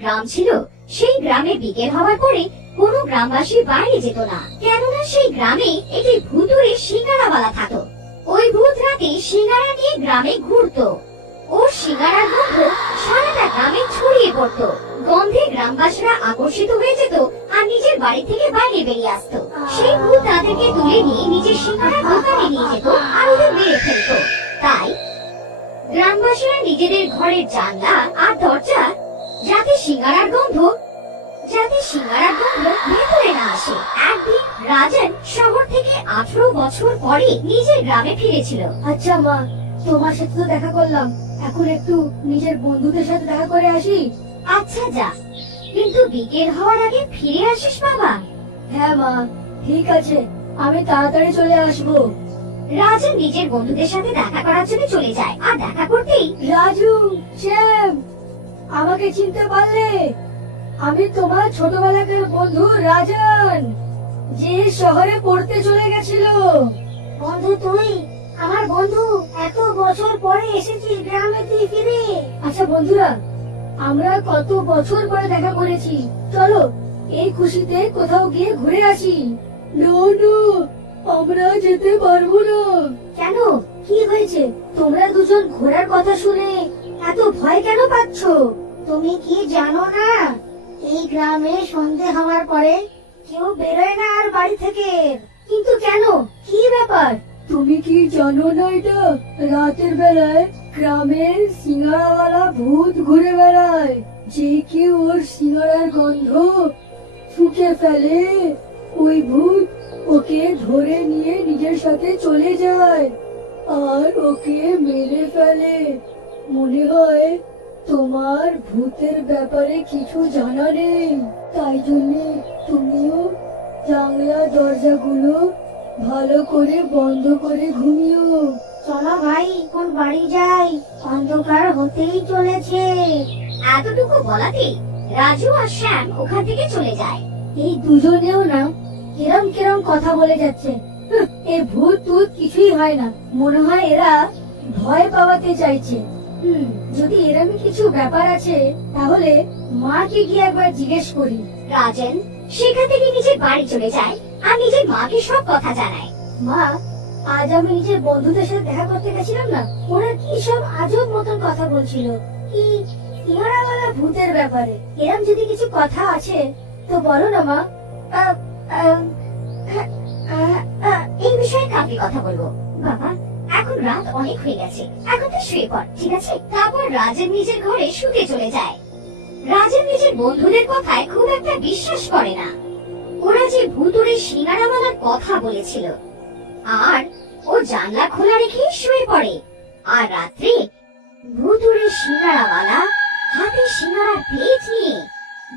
গ্রাম ছিল, সেই গ্রামে বিকেল হওয়ার পরে কোনো গ্রামবাসী বাইরে যেত না, কেননা সেই গ্রামে একটি ভুতুড়ে সিঙ্গারাওয়ালা থাকতো। ওই ভূত রাতে সিঙ্গারা নিয়ে গ্রামে ঘুরতো। ওর সিঙ্গারার গন্ধ সারাটা গ্রামে ছড়িয়ে পড়তো। গন্ধে গ্রামবাসীরা আকর্ষিত হয়ে যেত আর নিজের বাড়ি থেকে বাইরে বেরিয়ে আসতো। সেই ভূত তাদেরকে তুলে নিয়ে নিজের সিঙ্গারার দোকানে নিয়ে যেত আর ওদের মেরে ফেলতো। তাই গ্রামবাসীরা নিজেদের ঘরের জানলা আর দরজা যাতে সিঙ্গারার গন্ধ ভেতরে না আসে। একদিন রাজন শহর থেকে 18 বছর পরে নিজের গ্রামে ফিরেছিল। আচ্ছা মা, তোমার সাথে তো দেখা করলাম, এখন একটু নিজের বন্ধুদের সাথে দেখা করে আসি। আচ্ছা যা, কিন্তু বিকেল হওয়ার আগে ফিরে আসিস বাবা। হ্যাঁ মা, ঠিক আছে, আমি তাড়াতাড়ি চলে আসবো। রাজন নিজের বন্ধুদের সাথে দেখা করার জন্য চলে যায়, আর দেখা করতেই রাজু, শ্যাম, আমাকে চিনতে পারলে? আমি তোমার ছোটবেলাকার বন্ধু রাজন, যে শহরে পড়তে চলে গেছিল। বন্ধু তুই? আমার বন্ধু, এত বছর পরে এসেছিস গ্রামে তুই ফিরে? আচ্ছা বন্ধুরা, আমরা কত বছর পরে দেখা করেছি, চলো এই খুশিতে কোথাও গিয়ে ঘুরে আসি। না না, আমরা যেতে পারবো না। কেন, কি হয়েছে? তোমরা দুজন ঘোরার কথা শুনে এত ভয় কেন পাচ্ছ? তুমি কি জানো না, এই গ্রামে সন্ধে হওয়ার পরে কেউ বেরোয় না আর বাড়ি থেকে। কিন্তু কেন, কি ব্যাপার? তুমি কি জানো না এটা রাতের বেলায় গ্রামের সিঙ্গারাওয়ালা ভূত ঘুরে বেড়ায়? যে কেউ ওর সিঙ্গারার গন্ধ শুকে ফেলে, ওই ভূত ওকে ধরে নিয়ে নিজের সাথে চলে যায় আর ওকে মেরে ফেলে। মনে হয় তোমার ভূতের ব্যাপারে কিছু জানা নেই, তাই জন্য তুমিও জানলা দরজাগুলো ভালো করে বন্ধ করে ঘুমিও। চলো ভাই, কোন বাড়ি যাই, অন্ধকার হতেই চলেছে। এতটুকু বলাতে রাজু আর শ্যাম ওখান থেকে চলে যায়। এই দুজনেও না কিরম কিরম কথা বলে যাচ্ছে। এই ভূত টুত কিছুই হয় না, মনে হয় এরা ভয় পাওয়াতে চাইছে। যদি এরকম কিছু ব্যাপার আছে তাহলে মাকে গিয়ে একবার জিজ্ঞেস করি। রাজন সেখান থেকে নিজের বাড়ি চলে যায় আর নিজের মাকে সব কথা জানায়। মা, আজ আমি নিজের বন্ধুদের সাথে দেখা করতে গেছিলাম না, ওরা কি সব আজব মতন কথা বলছিল, কি ইহারাওয়ালা ভূতের ব্যাপারে। এরম যদি কিছু কথা আছে তো বলো না মা। এই বিষয়ে কাকে কথা বলবো বাবা? এখন রাত অনেক হয়ে গেছে, এখন তো শুয়ে পড়, ঠিক আছে? তারপর রাজন নিজের ঘরে শুতে চলে যায়। রাজন নিজের বন্ধুদের কথায় খুব একটা বিশ্বাস করে না। ওরা যে ভুতুড়ে সিঙ্গারাওয়ালার কথা বলেছিল, আর ও জানলা খোলা রেখে শুয়ে পড়ে। আর রাত্রে ভুতুড়ে সিঙ্গারাওয়ালা হাতে সিঙ্গারার প্লেট নিয়ে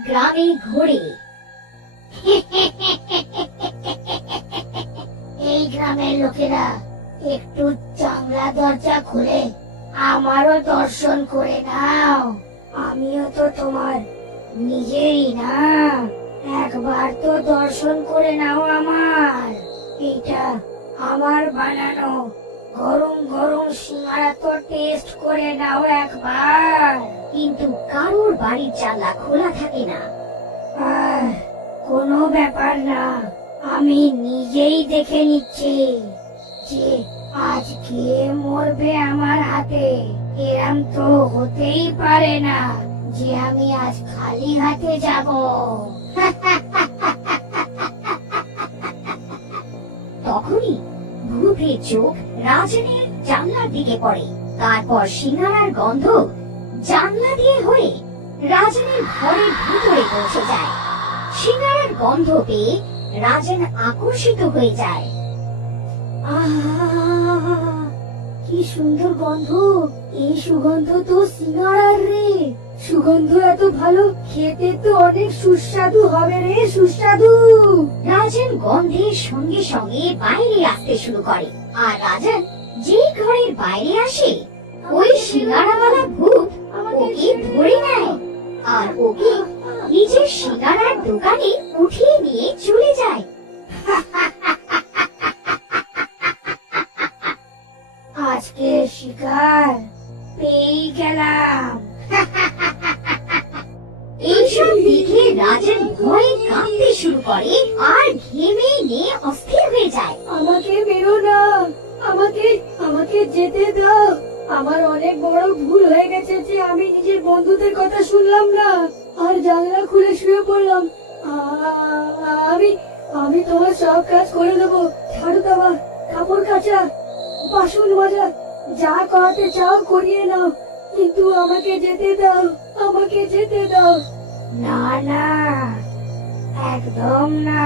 গ্রামে ঘোরে। এই গ্রামের লোকেরা একটু জানলা দরজা খুলে আমারও দর্শন করে নাও, আমিও তো তোমার নিজেরই না, একবার তো দর্শন করে নাও আমার। এটা আমার বানানো গরম গরম সিঙ্গারা তো টেস্ট করে নাও একবার। কিন্তু কারোর বাড়ির জানলা খোলা থাকে না। কোনো ব্যাপার না, আমি নিজেই দেখে নিচ্ছি যে আজ কে মরবে আমার হাতে। এরম তো হতেই পারে না যে আমি আজ খালি হাতে যাব। তখনই ভূতের চোখ রাজনের জানলার দিকে পড়ে। তারপর সিঙ্গারার গন্ধ জানলা দিয়ে হয়ে রাজনের ঘরের ভিতরে পৌঁছে যায়। সিঙ্গারার গন্ধ পেয়ে রাজন আকর্ষিত হয়ে যায়। কি সুন্দর গন্ধ! এই সুগন্ধ তো সিঙ্গারার রে। সুগন্ধ এত ভালো, খেতে তো অনেক সুস্বাদু হবে রে, সুস্বাদু। রাজন গন্ধের সঙ্গে সঙ্গে বাইরে আসতে শুরু করে। আর রাজন যে ঘরের বাইরে আসে, ওই সিঙ্গারাওয়ালা ভূত ওকে ধরে নেয় আর ওকে নিজের সিঙ্গারার দোকানে উঠিয়ে নিয়ে চলে যায়। আজকে শিকার পেয়ে গেলাম। এই ভয়ে কাঁপতে শুরু করে আর ঘেমে নিয়ে অস্থির হয়ে যায়। আমাকে মেরো না, আমাকে আমাকে যেতে দাও। আমার অনেক বড় ভুল হয়ে গেছে যে আমি নিজের বন্ধুদের কথা শুনলাম না আর জানলা খুলে শুয়ে পড়লাম। আমি আমি তোমার সব কাজ করে দেবো, ঝাড়ু দেওয়া, কাপড় কাচা, বাসন মাজা, যা করাতে চাও করিয়ে নাও, কিন্তু আমাকে যেতে দাও, আমাকে যেতে দাও। না না, একদম না,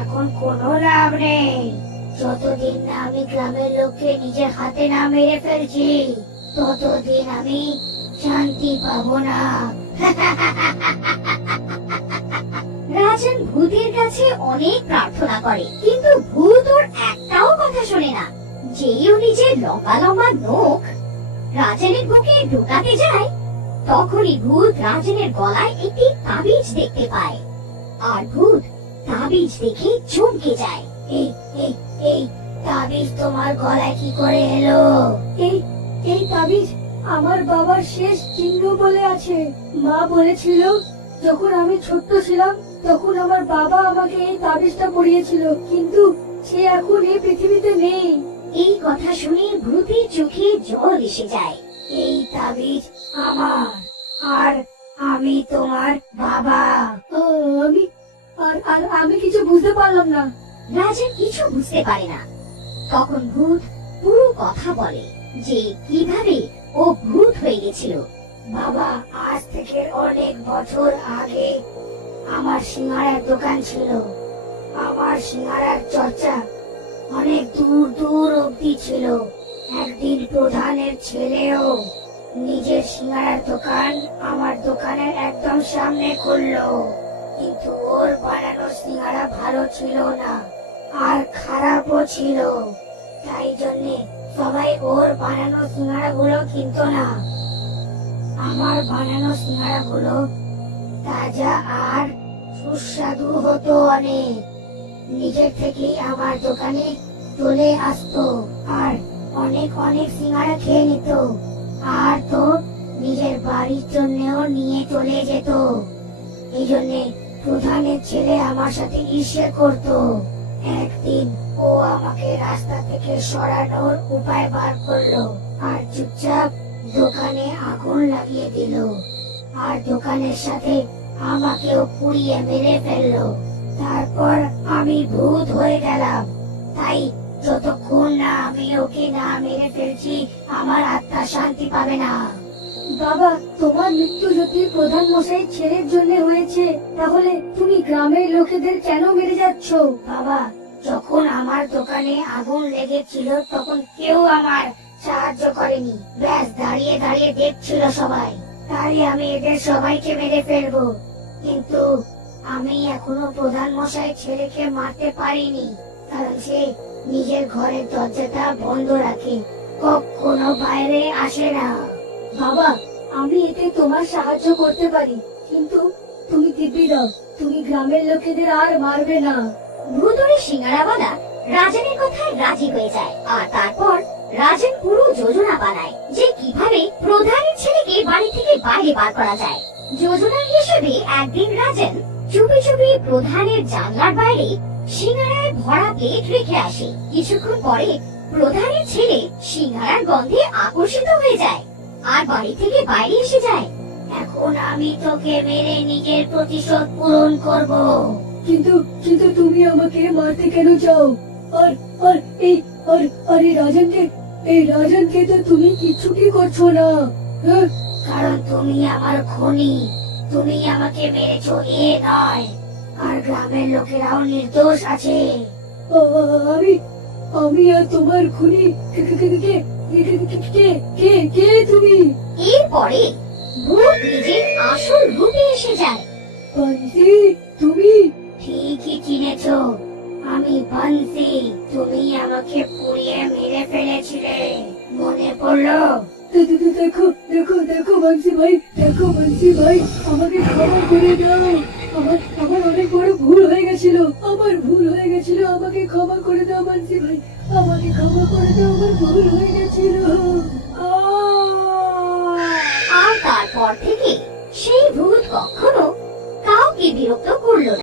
এখন কোনো লাভ নেই। যতদিন না আমি গ্রামের লোককে নিজের হাতে না মেরে ফেলছি ততদিন আমি শান্তি পাবো না। রাজন ভূতের কাছে অনেক প্রার্থনা করে, কিন্তু ভূত ওর একটাও কথা শোনে না। যেই ও নিজের লম্বা লম্বা নখ রাজনের বুকে ঢুকাতে যায়, তখনই ভূত রাজনের গলায় একটি তাবিজ দেখতে পায়। আর ভূত তাবিজ দেখে চমকে যায়। এই এই এই তাবিজ তোমার গলায় কি করে এলো? এই এই তাবিজ আমার বাবার শেষ চিহ্ন বলে আছে। মা বলেছিল যখন আমি ছোট্ট ছিলাম তখন আমার বাবা আমাকে এই তাবিজটা পরিয়েছিল, কিন্তু সে এখন এই পৃথিবীতে নেই। এই কথা শুনে ভূতের চোখে জল এসে যায়। এই তাবিজ আমার, আর আমি তোমার বাবা। আমি আর আমি কিছু বুঝতে পারলাম না। রাজন কিছু বুঝতে পারে না। তখন ভূত পুরো কথা বলে যে কিভাবে ও ভূত হয়ে গেছিল। বাবা, আজ থেকে অনেক বছর আগে আমার সিঙ্গারার দোকান ছিল। আমার সিঙ্গারার চর্চা অনেক দূর দূর অব্দি ছিল। একদিন প্রধানের ছেলেও নিজের সিঙ্গারার দোকান আমার দোকানের একদম সামনে খুললো, কিন্তু ওর বানানো সিঙ্গারা ভালো ছিল না আর খারাপও ছিল। তাই জন্যে সবাই ওর বানানো সিঙ্গারা গুলো কিনতো না। আমার বানানো সিঙ্গারা গুলো তাজা আর সুস্বাদু হতো অনেক। নিজের থেকেই আমার দোকানে চলে আসতো আর অনেক অনেক সিঙ্গারা খেয়ে নিত, আর তো নিজের বাড়ির জন্যও নিয়ে চলে যেত। এই জন্যে প্রধানের ছেলে আমার সাথে ঈর্ষা করতো। একদিন ও আমাকে রাস্তা থেকে সরানোর উপায় বার করলো আর চুপচাপ দোকানে আগুন লাগিয়ে দিল, আর দোকানের সাথে আমাকেও পুড়িয়ে মেরে ফেললো। তারপর আমি ভূত হয়ে গেলাম। তাই যতক্ষণ না আমি ওকে না মেরে ফেলছি আমার আত্মা শান্তি পাবে না। বাবা, তোমার মৃত্যু যদি প্রধান মশাই ছেলের জন্য হয়েছে, তাহলে তুমি গ্রামের লোকেদের কেন মেরে যাচ্ছ? বাবা, যখন আমার দোকানে আগুন লেগেছিল তখন কেউ আমার সাহায্য করেনি। ব্যাস দাঁড়িয়ে দাঁড়িয়ে দেখছিল সবাই, তাই আমি এদের সবাইকে মেরে ফেলবো। কিন্তু আমি এখনো প্রধান মশাই ছেলেকে মারতে পারিনি, কারণ সে নিজের ঘরের দরজাটা বন্ধ রাখে, কখনো বাইরে আসে না। বাবা, আমি এতে তোমার সাহায্য করতে পারি, কিন্তু তুমি দিব্যি দাও, তুমি গ্রামের লোকেদের আর মারবে না। ভূতুরে সিঙ্গারাওয়ালা রাজনের কথায় রাজি হয়ে যায়, আর তারপর রাজন পুরো যোজনা বানায় যে কিভাবে প্রধানের ছেলেকে বাড়ি থেকে বাইরে বার করা যায়। যোজনা হিসেবে একদিন রাজন চুপি চুপি প্রধানের জানলার বাইরে সিঙ্গারায় ভরা প্লেট রেখে আসে। কিছুক্ষণ পরে প্রধানের ছেলে সিঙ্গারার গন্ধে আকর্ষিত হয়ে যায় আর বাড়ি থেকে বাইরে এসে যায়। এখন আমি তোকে মেরে নিজের প্রতিশোধ পূরণ করব। কিন্তু কিন্তু তুমি আমাকে মারতে কেন চাও? আর আর এই আর আর এই রাজনকে তো তুমি কিছুটি করছো না। কারণ তুমি আমার খুনি। তুমি আমাকে মেরেছো এ নয়, আর গ্রামের লোকেরাও নির্দোষ আছে। আমি আমি আর তোমার খুনি কে তুমি? এরপরে ভূত নিজের আসল রূপে এসে যায়। বান্সি, তুমি ঠিকই চিনেছো, আমি বান্সি। তুমি আমাকে পুড়িয়ে মেরে ফেলেছিলে, মনে পড়লো? দেখো দেখো দেখো বান্সি ভাই, দেখো বান্সি ভাই, আমাকে ক্ষমা করে দাও। আমার অনেক বড় ভুল হয়ে গেছিল, আমার ভুল হয়ে গেছিল, আমাকে ক্ষমা করে দাও বান্সি ভাই, আমাকে ক্ষমা করে দাও, আমার ভুল হয়ে গেছিল। আর তারপর থেকে সেই ভূত কখনো